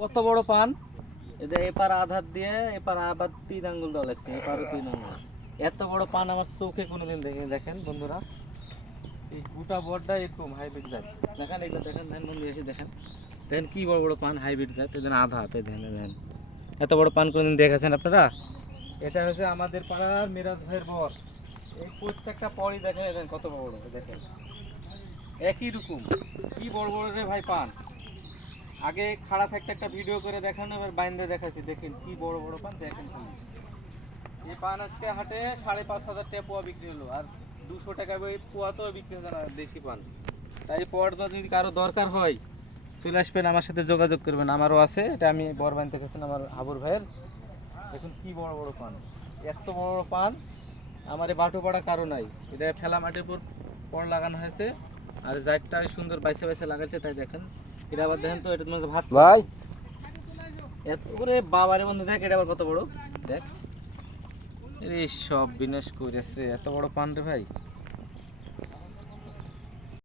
কত বড় পান! এদের এপার আধার দিয়ে এপার আবার 3 আঙ্গুল দেওয়া লাগছে, এপারও 3 আঙ্গুল। এত বড় পান আমার চোখে কোনোদিন দেখিনি। দেখেন বন্ধুরা, এই গোটা বড়টা এরকম হাইব্রিড জাত। দেখেন এগুলো, দেখেন দেখেন বন্ধু, এসে দেখেন দেখেন কি বড় বড় পান হাইব্রিড জাত। এদের আধা হাতে দেখেন দেখেন, এত বড় পান কোনোদিন দেখেছেন আপনারা? এটা হচ্ছে আমাদের পাড়ার মিরাজ ভাইয়ের বর। এই প্রত্যেকটা পরই দেখেন, দেখেন কত বড় বড়, দেখেন একই রকম। কি বড় বড় রে ভাই পান! আগে খাড়া থাকতে একটা ভিডিও করে দেখানো, এবার বাইন্দে দেখাচ্ছি। দেখেন কি বড় বড় পান, দেখেন খালি। এই পান আজকে হাটে 5,500 টাকা পোয়া বিক্রি হলো, আর 200 টাকা ওই পোয়াতেও বিক্রি হচ্ছে না দেশি পান। তাই পোয়াটা যদি কারো দরকার হয় চলে আসবেন, আমার সাথে যোগাযোগ করবেন। আমারও আছে, এটা আমি বরবান দেখেছেন আমার হাবুর ভাইয়ের। দেখুন কি বড় বড় পান, এত বড় বড় পান আমার এই বাটু পাড়া কারো নাই। এটা ফেলা মাটির উপর পড় লাগানো হয়েছে, আর জাতটা সুন্দর বাইসে বাইসে লাগাচ্ছে। তাই দেখেন এটা আবার দেখেন তো, এটার মধ্যে ভাত ভাই এত করে বাবারে বন্ধু, দেখ এটা আবার কত বড়, দেখ। এই সব বিনাশ করেছে, এত বড় পান রে ভাই।